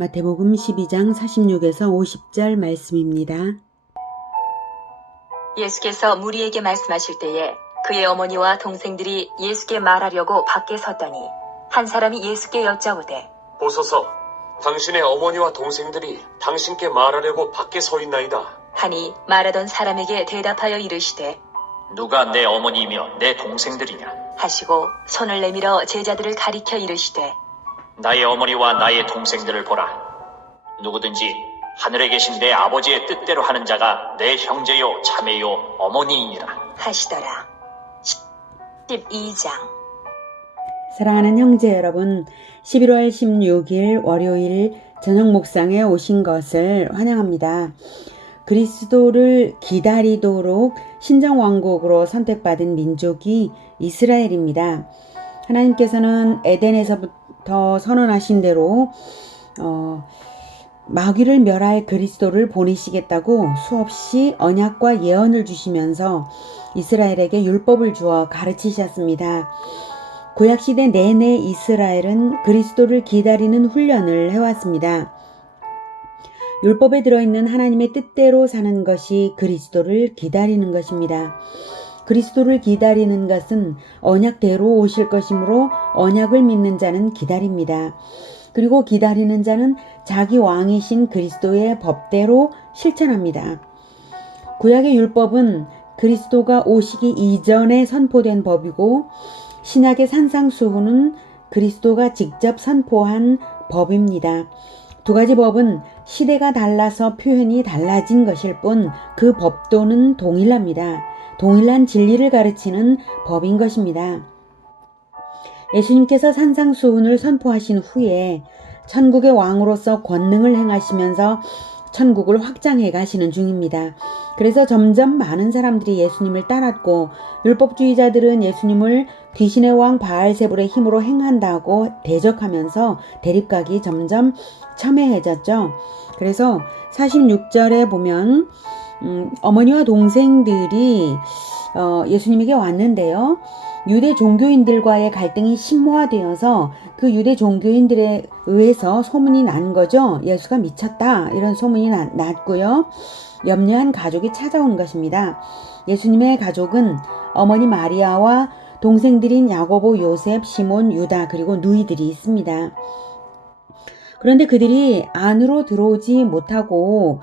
마태복음 12장 46에서 50절 말씀입니다. 예수께서 무리에게 말씀하실 때에 그의 어머니와 동생들이 예수께 말하려고 밖에 섰더니 한 사람이 예수께 여짜오되 보소서, 당신의 어머니와 동생들이 당신께 말하려고 밖에 서 있나이다. 하니 말하던 사람에게 대답하여 이르시되 누가 내 어머니이며 내 동생들이냐? 하시고 손을 내밀어 제자들을 가리켜 이르시되 나의 어머니와 나의 동생들을 보라. 누구든지 하늘에 계신 내 아버지의 뜻대로 하는 자가 내 형제요 자매요 어머니이니라 하시더라. 12장. 사랑하는 형제 여러분, 11월 16일 월요일 저녁 목상에 오신 것을 환영합니다. 그리스도를 기다리도록 신정왕국으로 선택받은 민족이 이스라엘입니다. 하나님께서는 에덴에서부터 선언하신 대로 마귀를 멸할 그리스도를 보내시겠다고 수없이 언약과 예언을 주시면서 이스라엘에게 율법을 주어 가르치셨습니다. 구약시대 내내 이스라엘은 그리스도를 기다리는 훈련을 해왔습니다. 율법에 들어있는 하나님의 뜻대로 사는 것이 그리스도를 기다리는 것입니다. 그리스도를 기다리는 것은 언약대로 오실 것이므로 언약을 믿는 자는 기다립니다. 그리고 기다리는 자는 자기 왕이신 그리스도의 법대로 실천합니다. 구약의 율법은 그리스도가 오시기 이전에 선포된 법이고 신약의 산상수훈은 그리스도가 직접 선포한 법입니다. 두 가지 법은 시대가 달라서 표현이 달라진 것일 뿐 그 법도는 동일합니다. 동일한 진리를 가르치는 법인 것입니다. 예수님께서 산상수훈을 선포하신 후에 천국의 왕으로서 권능을 행하시면서 천국을 확장해 가시는 중입니다. 그래서 점점 많은 사람들이 예수님을 따랐고 율법주의자들은 예수님을 귀신의 왕 바알세불의 힘으로 행한다고 대적하면서 대립각이 점점 첨예해졌죠. 그래서 46절에 보면 어머니와 동생들이 예수님에게 왔는데요. 유대 종교인들과의 갈등이 심화되어서 그 유대 종교인들에 의해서 소문이 난 거죠. 예수가 미쳤다 이런 소문이 났고요. 염려한 가족이 찾아온 것입니다. 예수님의 가족은 어머니 마리아와 동생들인 야고보, 요셉, 시몬, 유다 그리고 누이들이 있습니다. 그런데 그들이 안으로 들어오지 못하고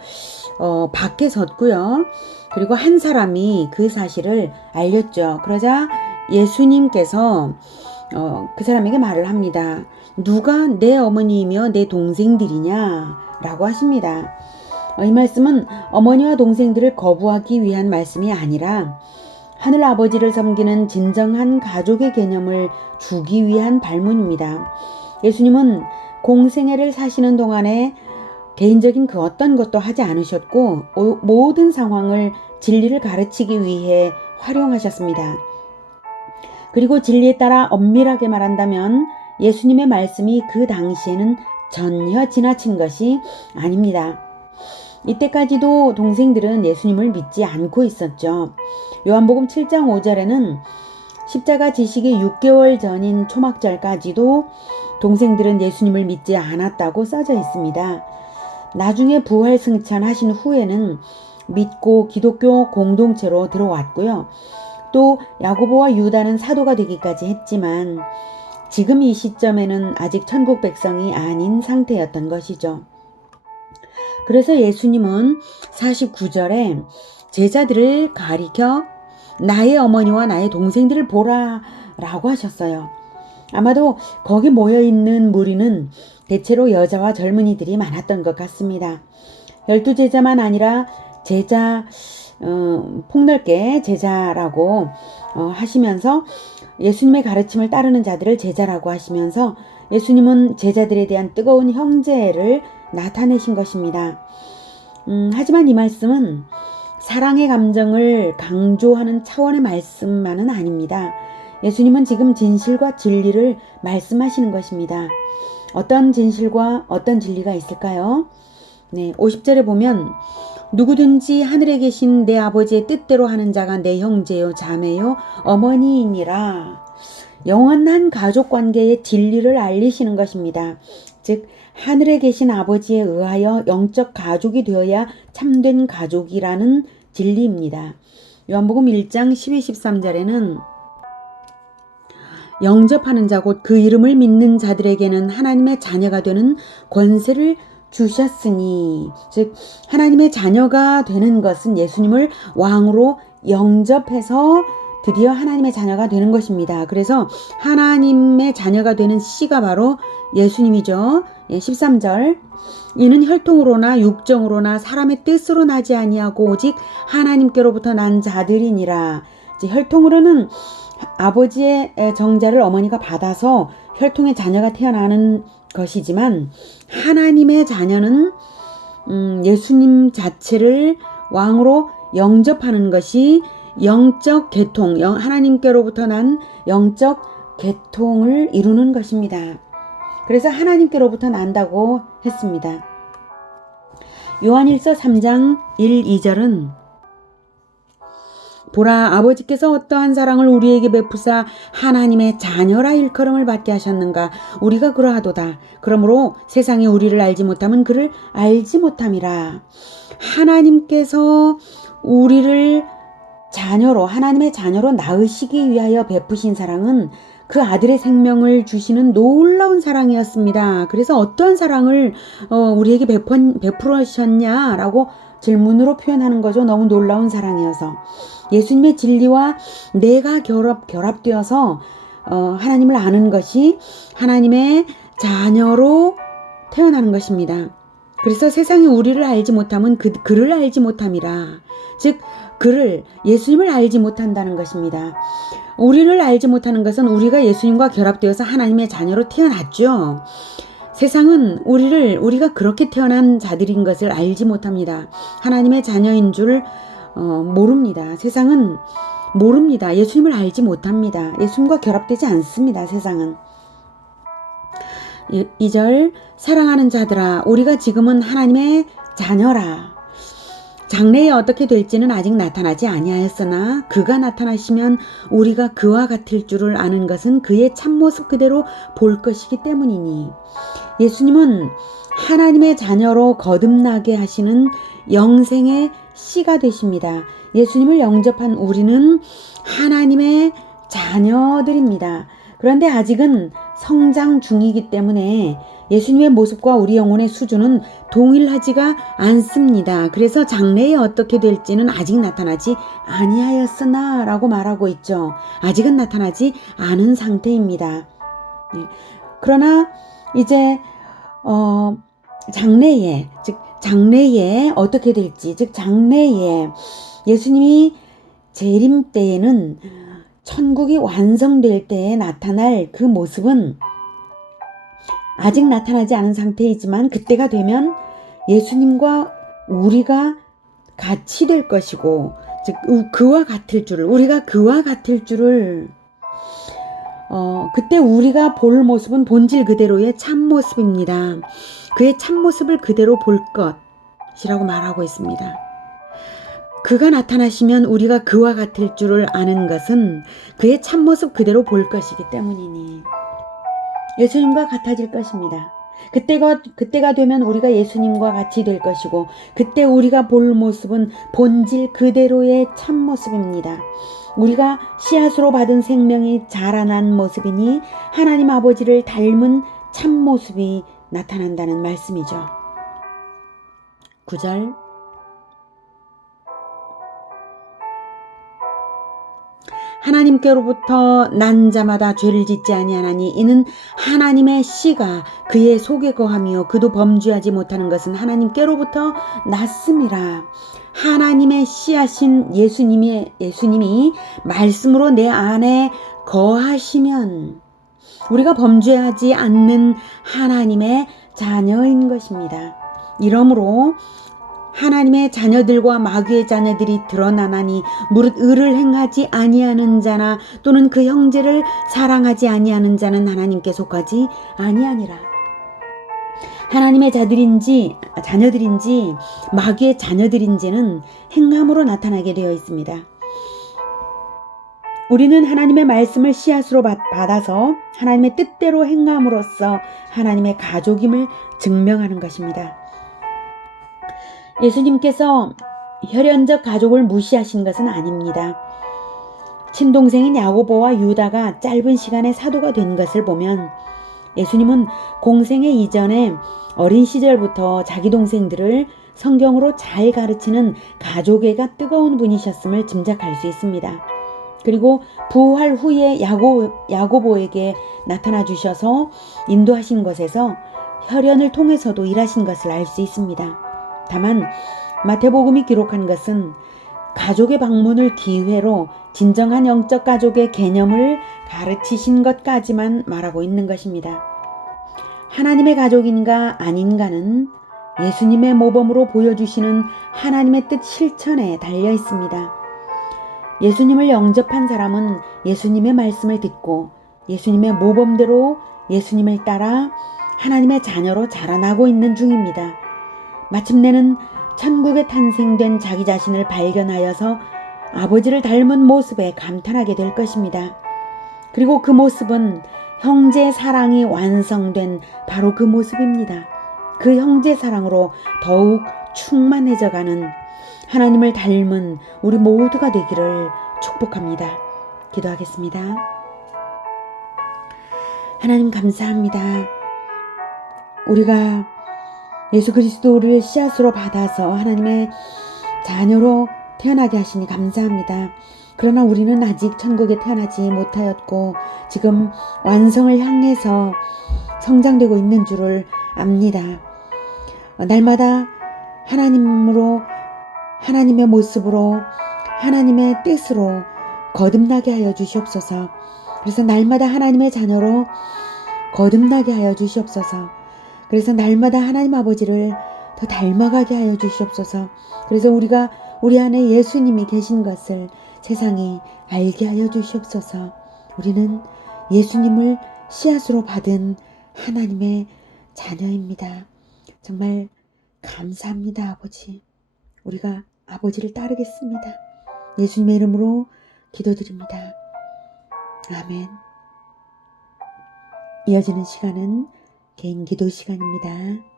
밖에 섰고요. 그리고 한 사람이 그 사실을 알렸죠. 그러자 예수님께서 그 사람에게 말을 합니다. 누가 내 어머니이며 내 동생들이냐? 라고 하십니다. 이 말씀은 어머니와 동생들을 거부하기 위한 말씀이 아니라 하늘 아버지를 섬기는 진정한 가족의 개념을 주기 위한 발문입니다. 예수님은 공생애를 사시는 동안에 개인적인 그 어떤 것도 하지 않으셨고 모든 상황을 진리를 가르치기 위해 활용하셨습니다. 그리고 진리에 따라 엄밀하게 말한다면 예수님의 말씀이 그 당시에는 전혀 지나친 것이 아닙니다. 이때까지도 동생들은 예수님을 믿지 않고 있었죠. 요한복음 7장 5절에는 십자가 지시기 6개월 전인 초막절까지도 동생들은 예수님을 믿지 않았다고 써져 있습니다. 나중에 부활 승천하신 후에는 믿고 기독교 공동체로 들어왔고요. 또 야고보와 유다는 사도가 되기까지 했지만 지금 이 시점에는 아직 천국 백성이 아닌 상태였던 것이죠. 그래서 예수님은 49절에 제자들을 가리켜 나의 어머니와 나의 동생들을 보라 라고 하셨어요. 아마도 거기 모여있는 무리는 대체로 여자와 젊은이들이 많았던 것 같습니다. 12제자만 아니라 제자 폭넓게 제자라고 하시면서 예수님의 가르침을 따르는 자들을 제자라고 하시면서 예수님은 제자들에 대한 뜨거운 형제를 나타내신 것입니다. 하지만 이 말씀은 사랑의 감정을 강조하는 차원의 말씀만은 아닙니다. 예수님은 지금 진실과 진리를 말씀하시는 것입니다. 어떤 진실과 어떤 진리가 있을까요? 50절에 보면 누구든지 하늘에 계신 내 아버지의 뜻대로 하는 자가 내 형제요 자매요 어머니이니라. 영원한 가족 관계의 진리를 알리시는 것입니다. 즉 하늘에 계신 아버지에 의하여 영적 가족이 되어야 참된 가족이라는 진리입니다. 요한복음 1장 12, 13절에는 영접하는 자 곧 그 이름을 믿는 자들에게는 하나님의 자녀가 되는 권세를 주셨으니, 즉 하나님의 자녀가 되는 것은 예수님을 왕으로 영접해서 드디어 하나님의 자녀가 되는 것입니다. 그래서 하나님의 자녀가 되는 씨가 바로 예수님이죠. 13절 이는 혈통으로나 육정으로나 사람의 뜻으로 나지 아니하고 오직 하나님께로부터 난 자들이니라. 혈통으로는 아버지의 정자를 어머니가 받아서 혈통의 자녀가 태어나는 것이지만, 하나님의 자녀는 예수님 자체를 왕으로 영접하는 것이 영적 계통, 하나님께로부터 난 영적 계통을 이루는 것입니다. 그래서 하나님께로부터 난다고 했습니다. 요한일서 3장 1, 2절은 보라, 아버지께서 어떠한 사랑을 우리에게 베푸사 하나님의 자녀라 일컬음을 받게 하셨는가. 우리가 그러하도다. 그러므로 세상이 우리를 알지 못하면 그를 알지 못함이라. 하나님께서 우리를 자녀로, 하나님의 자녀로 낳으시기 위하여 베푸신 사랑은 그 아들의 생명을 주시는 놀라운 사랑이었습니다. 그래서 어떠한 사랑을 우리에게 베풀으셨냐라고 질문으로 표현하는 거죠. 너무 놀라운 사랑이어서. 예수님의 진리와 내가 결합되어서 하나님을 아는 것이 하나님의 자녀로 태어나는 것입니다. 그래서 세상이 우리를 알지 못하면 그를 알지 못함이라. 즉 예수님을 알지 못한다는 것입니다. 우리를 알지 못하는 것은 우리가 예수님과 결합되어서 하나님의 자녀로 태어났죠. 세상은 우리가 그렇게 태어난 자들인 것을 알지 못합니다. 하나님의 자녀인 줄 모릅니다. 세상은 모릅니다. 예수님을 알지 못합니다. 예수님과 결합되지 않습니다. 세상은. 2절 사랑하는 자들아, 우리가 지금은 하나님의 자녀라. 장래에 어떻게 될지는 아직 나타나지 아니하였으나 그가 나타나시면 우리가 그와 같을 줄을 아는 것은 그의 참모습 그대로 볼 것이기 때문이니. 예수님은 하나님의 자녀로 거듭나게 하시는 영생의 씨가 되십니다. 예수님을 영접한 우리는 하나님의 자녀들입니다. 그런데 아직은 성장 중이기 때문에 예수님의 모습과 우리 영혼의 수준은 동일하지가 않습니다. 그래서 장래에 어떻게 될지는 아직 나타나지 아니하였으나 라고 말하고 있죠. 아직은 나타나지 않은 상태입니다. 그러나 이제 장래에 어떻게 될지, 즉 장래에 예수님이 재림 때에는 천국이 완성될 때에 나타날 그 모습은 아직 나타나지 않은 상태이지만 그때가 되면 예수님과 우리가 같이 될 것이고, 즉 우리가 그와 같을 줄을 그때 우리가 볼 모습은 본질 그대로의 참모습입니다. 그의 참모습을 그대로 볼 것이라고 말하고 있습니다. 그가 나타나시면 우리가 그와 같을 줄을 아는 것은 그의 참모습 그대로 볼 것이기 때문이니 예수님과 같아질 것입니다. 그때가 되면 우리가 예수님과 같이 될 것이고, 그때 우리가 볼 모습은 본질 그대로의 참모습입니다. 우리가 씨앗으로 받은 생명이 자라난 모습이니 하나님 아버지를 닮은 참모습이 나타난다는 말씀이죠. 9절 하나님께로부터 난 자마다 죄를 짓지 아니하나니 이는 하나님의 씨가 그의 속에 거하며 그도 범죄하지 못하는 것은 하나님께로부터 났음이라. 하나님의 씨하신 예수님이 말씀으로 내 안에 거하시면 우리가 범죄하지 않는 하나님의 자녀인 것입니다. 이러므로 하나님의 자녀들과 마귀의 자녀들이 드러나나니 무릇 의를 행하지 아니하는 자나 또는 그 형제를 사랑하지 아니하는 자는 하나님께 속하지 아니하니라. 하나님의 자녀들인지 마귀의 자녀들인지는 행함으로 나타나게 되어 있습니다. 우리는 하나님의 말씀을 씨앗으로 받아서 하나님의 뜻대로 행함으로써 하나님의 가족임을 증명하는 것입니다. 예수님께서 혈연적 가족을 무시하신 것은 아닙니다. 친동생인 야고보와 유다가 짧은 시간에 사도가 된 것을 보면 예수님은 공생애 이전에 어린 시절부터 자기 동생들을 성경으로 잘 가르치는 가족애가 뜨거운 분이셨음을 짐작할 수 있습니다. 그리고 부활 후에 야고보에게 나타나 주셔서 인도하신 것에서 혈연을 통해서도 일하신 것을 알 수 있습니다. 다만 마태복음이 기록한 것은 가족의 방문을 기회로 진정한 영적 가족의 개념을 가르치신 것까지만 말하고 있는 것입니다. 하나님의 가족인가 아닌가는 예수님의 모범으로 보여주시는 하나님의 뜻 실천에 달려 있습니다. 예수님을 영접한 사람은 예수님의 말씀을 듣고 예수님의 모범대로 예수님을 따라 하나님의 자녀로 자라나고 있는 중입니다. 마침내는 천국에 탄생된 자기 자신을 발견하여서 아버지를 닮은 모습에 감탄하게 될 것입니다. 그리고 그 모습은 형제 사랑이 완성된 바로 그 모습입니다. 그 형제 사랑으로 더욱 충만해져가는 하나님을 닮은 우리 모두가 되기를 축복합니다. 기도하겠습니다. 하나님 감사합니다. 우리가 예수 그리스도를 씨앗으로 받아서 하나님의 자녀로 태어나게 하시니 감사합니다. 그러나 우리는 아직 천국에 태어나지 못하였고 지금 완성을 향해서 성장되고 있는 줄을 압니다. 날마다 하나님으로 하나님의 모습으로 하나님의 뜻으로 거듭나게 하여 주시옵소서. 그래서 날마다 하나님의 자녀로 거듭나게 하여 주시옵소서. 그래서 날마다 하나님 아버지를 더 닮아가게 하여 주시옵소서. 그래서 우리가 우리 안에 예수님이 계신 것을 세상이 알게 하여 주시옵소서. 우리는 예수님을 씨앗으로 받은 하나님의 자녀입니다. 정말 감사합니다, 아버지. 우리가 아버지를 따르겠습니다. 예수님의 이름으로 기도드립니다. 아멘. 이어지는 시간은 개인 기도 시간입니다.